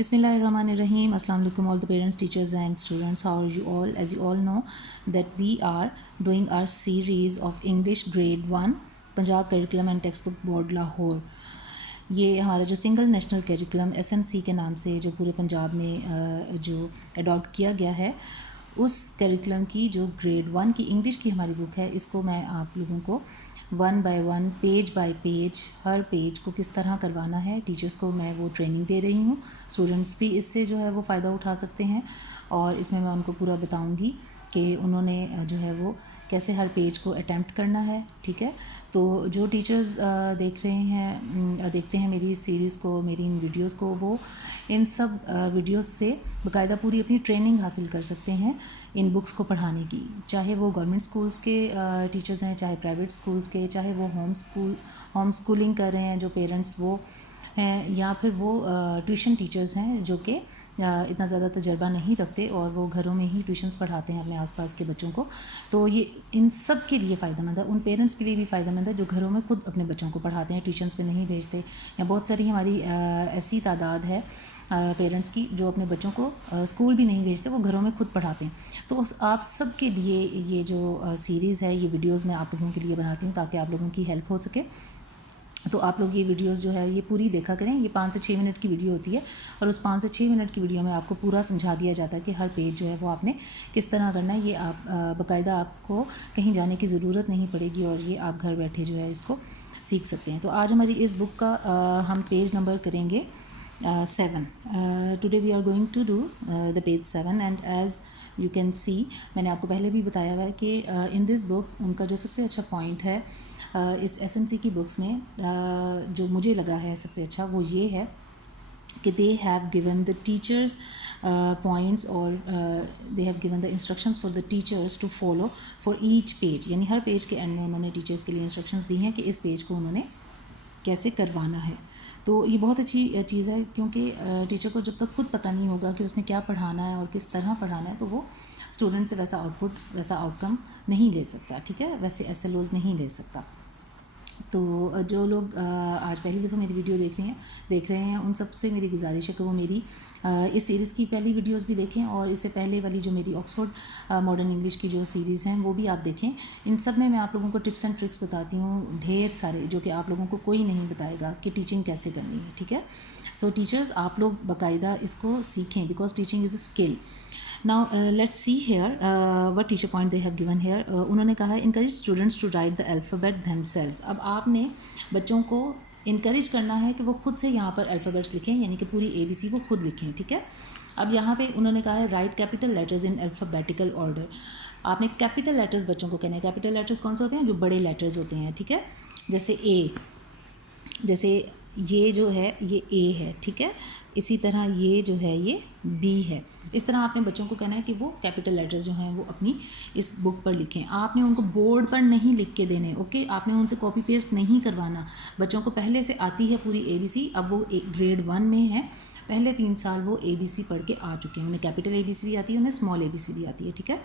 Bismillahirrahmanirrahim. Assalamu alaikum all the parents, teachers and students. How are you all? As you all know that we are doing our series of English grade 1 Punjab Curriculum and Textbook Board Lahore. یہ ہمارا جو single national curriculum SNC کے نام سے جو پورے پنجاب میں جو اڈاپٹ کیا گیا ہے، اس کریکولم کی جو گریڈ 1 کی انگلش کی ہماری بک ہے، اس کو میں آپ لوگوں کو 1 by 1 page by page Hare page کو کس طرح کروانا ہے، ٹیچرس کو میں وہ ٹریننگ دے رہی ہوں. اسٹوڈنٹس بھی اس سے جو ہے وہ فائدہ اٹھا سکتے ہیں، اور اس میں ان کو پورا بتاؤں گی کہ انہوں نے جو ہے وہ کیسے ہر پیج کو اٹیمپٹ کرنا ہے. ٹھیک ہے، تو جو ٹیچرز دیکھتے ہیں میری اس سیریز کو، میری ان ویڈیوز کو، وہ ان سب ویڈیوز سے باقاعدہ پوری اپنی ٹریننگ حاصل کر سکتے ہیں ان بکس کو پڑھانے کی، چاہے وہ گورنمنٹ اسکولس کے ٹیچرز ہیں، چاہے پرائیویٹ اسکولس کے، چاہے وہ ہوم اسکولنگ کر رہے ہیں جو پیرنٹس وہ ہیں، یا پھر وہ ٹیوشن ٹیچرز ہیں جو کہ اتنا زیادہ تجربہ نہیں رکھتے اور وہ گھروں میں ہی ٹیوشنس پڑھاتے ہیں اپنے آس پاس کے بچوں کو. تو یہ ان سب کے لیے فائدہ مند ہے، ان پیرنٹس کے لیے بھی فائدہ مند ہے جو گھروں میں خود اپنے بچوں کو پڑھاتے ہیں، ٹیوشنس پہ نہیں بھیجتے، یا بہت ساری ہماری ایسی تعداد ہے پیرنٹس کی جو اپنے بچوں کو اسکول بھی نہیں بھیجتے، وہ گھروں میں خود پڑھاتے ہیں. تو آپ سب کے لیے یہ جو سیریز ہے، یہ ویڈیوز میں آپ لوگوں کے لیے بناتی ہوں تاکہ آپ لوگوں کی ہیلپ ہو سکے. تو آپ لوگ یہ ویڈیوز جو ہے یہ پوری دیکھا کریں. یہ 5 سے 6 منٹ کی ویڈیو ہوتی ہے، اور اس 5 سے 6 منٹ کی ویڈیو میں آپ کو پورا سمجھا دیا جاتا ہے کہ ہر پیج جو ہے وہ آپ نے کس طرح کرنا ہے. یہ آپ باقاعدہ آپ کو کہیں جانے کی ضرورت نہیں پڑے گی، اور یہ آپ گھر بیٹھے جو ہے اس کو سیکھ سکتے ہیں. تو آج ہماری اس بک کا ہم پیج نمبر کریں گے 7. Today we are going to do the page 7، and as you can see, میں نے آپ کو پہلے بھی بتایا ہوا ہے کہ ان دس بک ان کا جو سب سے اچھا پوائنٹ ہے اس SNC کی بکس میں، جو مجھے لگا ہے سب سے اچھا، وہ یہ ہے کہ they have given the teachers points, اور they have given the instructions for the teachers to follow for each page. یعنی ہر پیج کے اینڈ میں انہوں نے ٹیچرز کے لیے انسٹرکشنز دی ہیں کہ اس پیج کو انہوں نے کیسے کروانا ہے. تو یہ بہت اچھی چیز ہے، کیونکہ ٹیچر کو جب تک خود پتہ نہیں ہوگا کہ اس نے کیا پڑھانا ہے اور کس طرح پڑھانا ہے، تو وہ اسٹوڈنٹ سے ویسا آؤٹ پٹ، ویسا آؤٹ کم نہیں لے سکتا. ٹھیک ہے، ویسے SLOs نہیں لے سکتا. تو جو لوگ آج پہلی دفعہ میری ویڈیو دیکھ رہے ہیں ان سب سے میری گزارش ہے کہ وہ میری اس سیریز کی پہلی ویڈیوز بھی دیکھیں، اور اس سے پہلے والی جو میری آکسفورڈ ماڈرن انگلش کی جو سیریز ہیں وہ بھی آپ دیکھیں. ان سب میں آپ لوگوں کو ٹپس اینڈ ٹرکس بتاتی ہوں ڈھیر سارے، جو کہ آپ لوگوں کو کوئی نہیں بتائے گا کہ ٹیچنگ کیسے کرنی ہے. ٹھیک ہے، سو ٹیچرز آپ لوگ باقاعدہ اس کو سیکھیں، because teaching is a skill. Now let's see here what teacher point they have given here. انہوں نے کہا ہے encourage students to write the alphabet themselves. اب آپ نے بچوں کو انکریج کرنا ہے کہ وہ خود سے یہاں پر الفابیٹس لکھیں، یعنی کہ پوری ABC وہ خود لکھیں. ٹھیک ہے، اب یہاں پہ انہوں نے کہا ہے right capital letters in alphabetical order. آپ نے کیپیٹل لیٹرز بچوں کو کہنا ہے. کیپیٹل لیٹرز کون سے ہوتے ہیں؟ جو بڑے لیٹرز ہوتے ہیں. ٹھیک ہے، جیسے A، جیسے یہ جو ہے یہ A ہے. ٹھیک ہے، اسی طرح یہ جو ہے یہ B ہے. اس طرح آپ نے بچوں کو کہنا ہے کہ وہ کیپیٹل لیٹرز جو ہیں وہ اپنی اس بک پر لکھیں. آپ نے ان کو بورڈ پر نہیں لکھ کے دینے. اوکے، آپ نے ان سے کاپی پیسٹ نہیں کروانا. بچوں کو پہلے سے آتی ہے پوری ABC. اب وہ گریڈ 1 میں ہے، پہلے 3 سال وہ ABC پڑھ کے آ چکے ہیں. انہیں کیپیٹل ABC بھی آتی ہے، انہیں اسمال ABC بھی آتی ہے. ٹھیک ہے،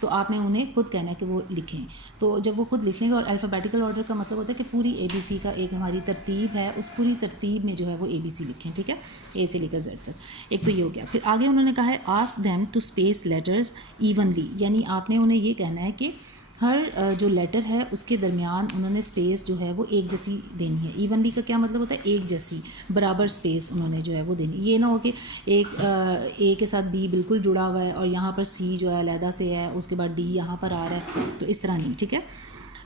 تو آپ نے انہیں خود کہنا ہے کہ وہ لکھیں. تو جب وہ خود لکھ لیں گے، اور الفابیٹیکل آرڈر کا مطلب ہوتا ہے کہ پوری ABC کا ایک ہماری ترتیب ہے، اس پوری ترتیب میں جو ہے وہ ABC لکھیں. ٹھیک ہے، A سے لے کر Z تک. ایک تو یہ ہو گیا. پھر آگے انہوں نے کہا ہے ask them to space letters evenly. یعنی آپ نے انہیں یہ کہنا ہے کہ ہر جو لیٹر ہے اس کے درمیان انہوں نے اسپیس جو ہے وہ ایک جیسی دینی ہے. ایونلی کا کیا مطلب ہوتا ہے؟ ایک جیسی، برابر اسپیس انہوں نے جو ہے وہ دینی. یہ نہ ہو کہ ایک A کے ساتھ B بالکل جڑا ہوا ہے اور یہاں پر C جو ہے علیحدہ سے ہے، اس کے بعد D یہاں پر آ رہا ہے، تو اس طرح نہیں. ٹھیک ہے،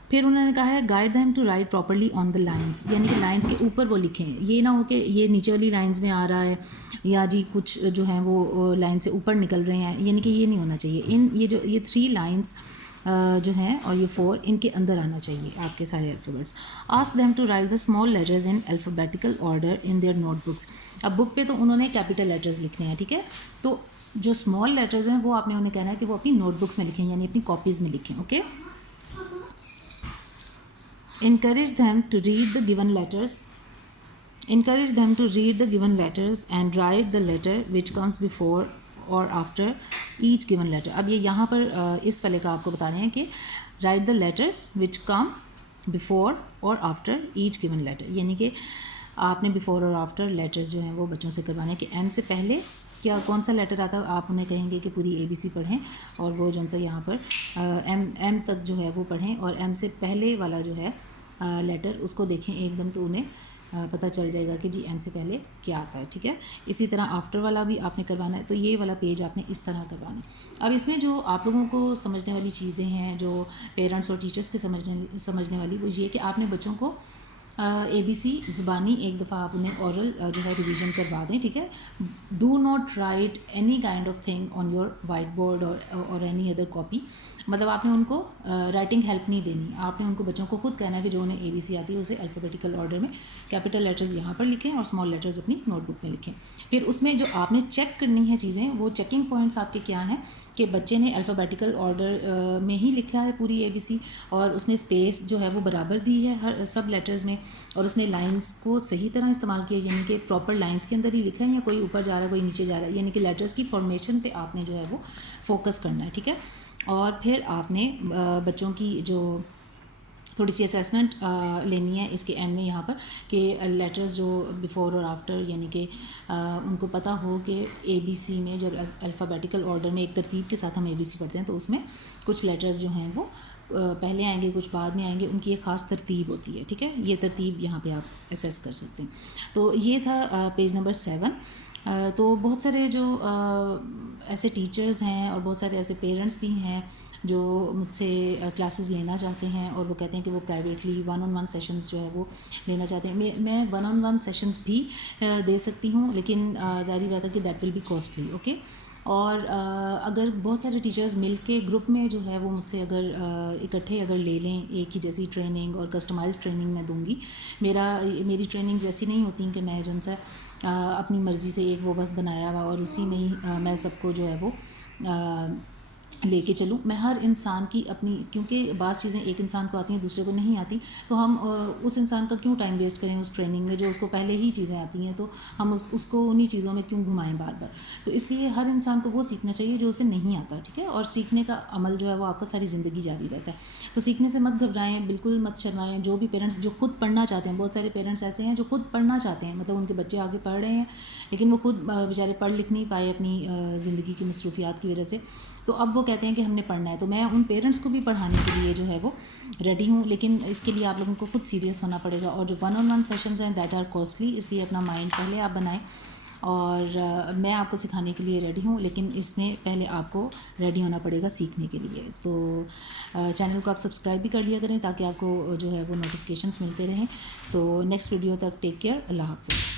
پھر انہوں نے کہا ہے guide them to write properly on the lines. یعنی کہ لائنس کے اوپر وہ لکھیں. یہ نہ ہو کہ یہ نیچے والی لائنس میں آ رہا ہے، یا جی کچھ جو ہیں وہ لائن سے اوپر نکل رہے ہیں، یعنی کہ یہ نہیں ہونا چاہیے. یہ 3 لائنس جو ہیں اور یہ 4 ان کے اندر آنا چاہیے آپ کے سارے alphabets. Ask them to write the small letters in alphabetical order in their notebooks. اب بک پہ تو انہوں نے کیپیٹل لیٹرز لکھنے ہیں. ٹھیک ہے، تو جو اسمال لیٹرز ہیں وہ آپ نے انہیں کہنا ہے کہ وہ اپنی نوٹ بکس میں لکھیں، یعنی اپنی کاپیز میں لکھیں. Okay, encourage them to read the given letters and write the letter which comes before or after each given letter. اب یہ یہاں پر اس والے کا آپ کو بتا رہے ہیں کہ write the letters which come before or after each given letter. یعنی کہ آپ نے بیفور اور آفٹر لیٹرز جو ہیں وہ بچوں سے کروانے ہیں کہ ایم سے پہلے کیا کون سا لیٹر آتا ہے. آپ انہیں کہیں گے کہ پوری اے بی سی پڑھیں اور وہ جو سا یہاں پر ایم تک جو ہے وہ پڑھیں, اور ایم سے پہلے والا جو ہے لیٹر اس کو دیکھیں ایک دم, تو انہیں پتہ چل جائے گا کہ جی ایم سے پہلے کیا آتا ہے. ٹھیک ہے, اسی طرح آفٹر والا بھی آپ نے کروانا ہے, تو یہ والا پیج آپ نے اس طرح کروانا ہے. اب اس میں جو آپ لوگوں کو سمجھنے والی چیزیں ہیں, جو پیرنٹس اور ٹیچرس کے سمجھنے والی, وہ یہ کہ آپ نے بچوں کو اے بی سی زبانی ایک دفعہ آپ انہیں اورل جو ہے ریویژن کروا دیں. ٹھیک ہے, do not write any kind of thing on your white board اور اینی ادر کاپی. مطلب آپ نے ان کو رائٹنگ ہیلپ نہیں دینی, آپ نے ان کو بچوں کو خود کہنا ہے کہ جو انہیں اے بی سی آتی ہے اسے الفابیٹیکل آرڈر میں کیپٹل لیٹرز یہاں پر لکھیں اور اسمال لیٹرز اپنی نوٹ بک میں لکھیں. پھر اس میں جو آپ نے چیک کرنی ہے چیزیں, وہ چیکنگ پوائنٹس آپ کے کیا ہیں کہ بچے نے الفابیٹیکل آرڈر میں ہی لکھا ہے پوری اے بی سی, اور اس نے اسپیس جو ہے وہ برابر دی ہے ہر سب لیٹرز میں, اور اس نے لائنس کو صحیح طرح استعمال کیا, یعنی کہ پراپر لائنس کے اندر ہی لکھا ہے, یا کوئی اوپر جا رہا ہے کوئی نیچے جا رہا ہے, یعنی کہ لیٹرز کی فارمیشن پہ آپ نے جو ہے وہ فوکس کرنا ہے. ٹھیک ہے, اور پھر آپ نے بچوں کی جو تھوڑی سی اسیسمنٹ لینی ہے اس کے اینڈ میں یہاں پر, کہ لیٹرز جو بیفور اور آفٹر, یعنی کہ ان کو پتہ ہو کہ اے بی سی میں جب الفابیٹیکل آرڈر میں ایک ترتیب کے ساتھ ہم اے بی سی پڑھتے ہیں تو اس میں کچھ لیٹرز جو ہیں وہ پہلے آئیں گے, کچھ بعد میں آئیں گے, ان کی ایک خاص ترتیب ہوتی ہے. ٹھیک ہے, یہ ترتیب یہاں پہ آپ اسیس کر سکتے ہیں. تو یہ تھا پیج نمبر 7. تو بہت سارے جو ایسے ٹیچرز ہیں اور بہت سارے ایسے پیرنٹس بھی ہیں جو مجھ سے کلاسز لینا چاہتے ہیں, اور وہ کہتے ہیں کہ وہ پرائیویٹلی 1-on-1 سیشنز جو ہے وہ لینا چاہتے ہیں. میں 1-on-1 سیشنز بھی دے سکتی ہوں, لیکن ظاہری بات ہے کہ that will be costly. Okay, اور اگر بہت سارے ٹیچرز مل کے گروپ میں جو ہے وہ مجھ سے اگر اکٹھے اگر لے لیں ایک ہی جیسی ٹریننگ, اور کسٹمائز ٹریننگ میں دوں گی. میری ٹریننگز ایسی نہیں ہوتی کہ میں جو ان سے اپنی مرضی سے ایک وہ بس بنایا ہوا اور اسی میں ہی میں سب کو جو ہے وہ لے کے چلوں. میں ہر انسان کی اپنی, کیونکہ بعض چیزیں ایک انسان کو آتی ہیں دوسرے کو نہیں آتی, تو ہم اس انسان کا کیوں ٹائم ویسٹ کریں اس ٹریننگ میں جو اس کو پہلے ہی چیزیں آتی ہیں, تو ہم اس کو انہی چیزوں میں کیوں گھمائیں بار بار. تو اس لیے ہر انسان کو وہ سیکھنا چاہیے جو اسے نہیں آتا. ٹھیک ہے, اور سیکھنے کا عمل جو ہے وہ آپ کا ساری زندگی جاری رہتا ہے. تو سیکھنے سے مت گھبرائیں, بالکل مت شرمائیں. جو بھی پیرنٹس جو خود پڑھنا چاہتے ہیں, بہت سارے پیرنٹس ایسے ہیں جو خود پڑھنا چاہتے ہیں, مطلب ان کے بچے آگے پڑھ رہے ہیں لیکن وہ خود بیچارے پڑھ لکھ نہیں پائے اپنی زندگی کی مصروفیات کی وجہ سے, تو اب وہ کہتے ہیں کہ ہم نے پڑھنا ہے. تو میں ان پیرنٹس کو بھی پڑھانے کے لیے جو ہے وہ ریڈی ہوں, لیکن اس کے لیے آپ لوگوں کو خود سیریس ہونا پڑے گا. اور جو 1-on-1 سیشنز ہیں دیٹ آر کاسٹلی, اس لیے اپنا مائنڈ پہلے آپ بنائیں. اور میں آپ کو سکھانے کے لیے ریڈی ہوں, لیکن اس میں پہلے آپ کو ریڈی ہونا پڑے گا سیکھنے کے لیے. تو چینل کو آپ سبسکرائب بھی کر لیا کریں تاکہ آپ کو جو ہے وہ نوٹیفیکیشنس ملتے رہیں. تو نیکسٹ ویڈیو تک ٹیک کیئر, اللہ حافظ.